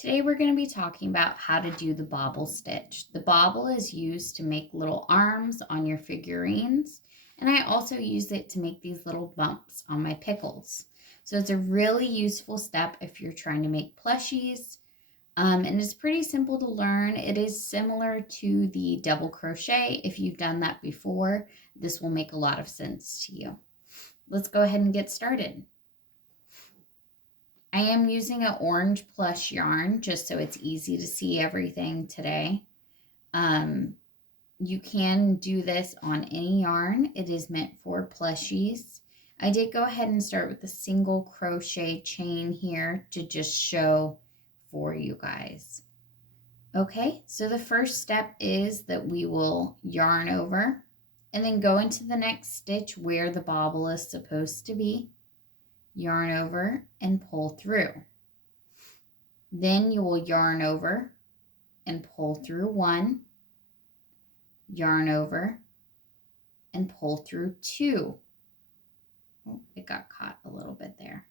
Today we're going to be talking about how to do the bobble stitch. The bobble is used to make little arms on your figurines, and I also use it to make these little bumps on my pickles. So it's a really useful step if you're trying to make plushies, and it's pretty simple to learn. It is similar to the double crochet. If you've done that before, this will make a lot of sense to you. Let's go ahead and get started. I am using an orange plush yarn just so it's easy to see everything today. You can do this on any yarn. It is meant for plushies. I did go ahead and start with a single crochet chain here to just show for you guys. Okay, so the first step is that we will yarn over and then go into the next stitch where the bobble is supposed to be. Yarn over and pull through. Then you will yarn over and pull through one, yarn over and pull through two. Oh, it got caught a little bit there.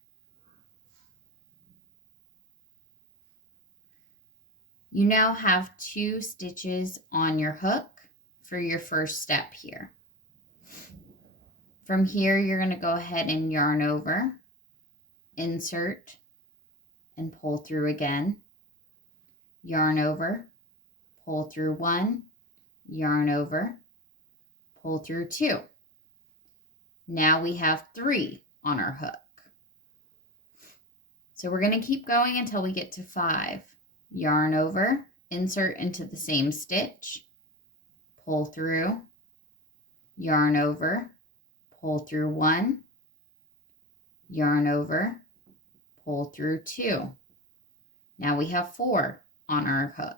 You now have 2 stitches on your hook for your first step here. From here, you're going to go ahead and yarn over, insert, and pull through again, yarn over, pull through one, yarn over, pull through two. Now we have 3 on our hook. So we're going to keep going until we get to 5. Yarn over, insert into the same stitch, pull through, yarn over, pull through one, yarn over, pull through 2. Now we have 4 on our hook.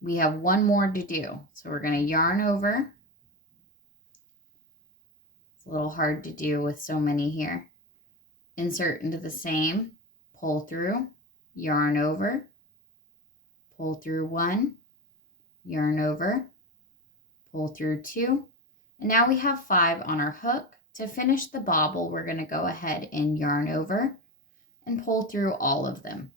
We have 1 more to do. So we're going to yarn over. It's a little hard to do with so many here. Insert into the same, pull through, yarn over, pull through 1, yarn over, pull through 2. And now we have 5 on our hook. To finish the bobble, we're going to go ahead and yarn over and pull through all of them.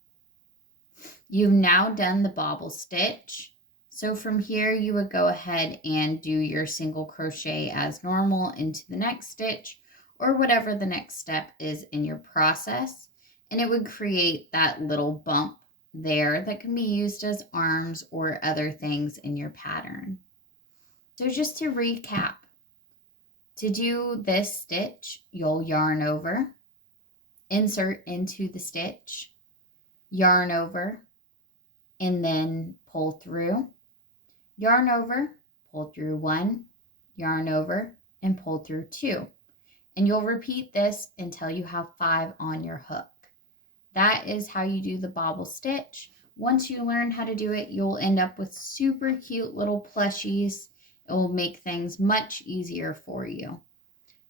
You've now done the bobble stitch. So from here, you would go ahead and do your single crochet as normal into the next stitch or whatever the next step is in your process. And it would create that little bump there that can be used as arms or other things in your pattern. So just to recap, to do this stitch, you'll yarn over, insert into the stitch, yarn over, and then pull through, yarn over, pull through 1, yarn over, and pull through 2. And you'll repeat this until you have 5 on your hook. That is how you do the bobble stitch. Once you learn how to do it, you'll end up with super cute little plushies. It will make things much easier for you.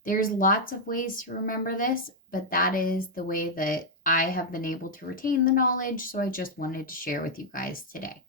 There's lots of ways to remember this, but that is the way that I have been able to retain the knowledge, so I just wanted to share with you guys today.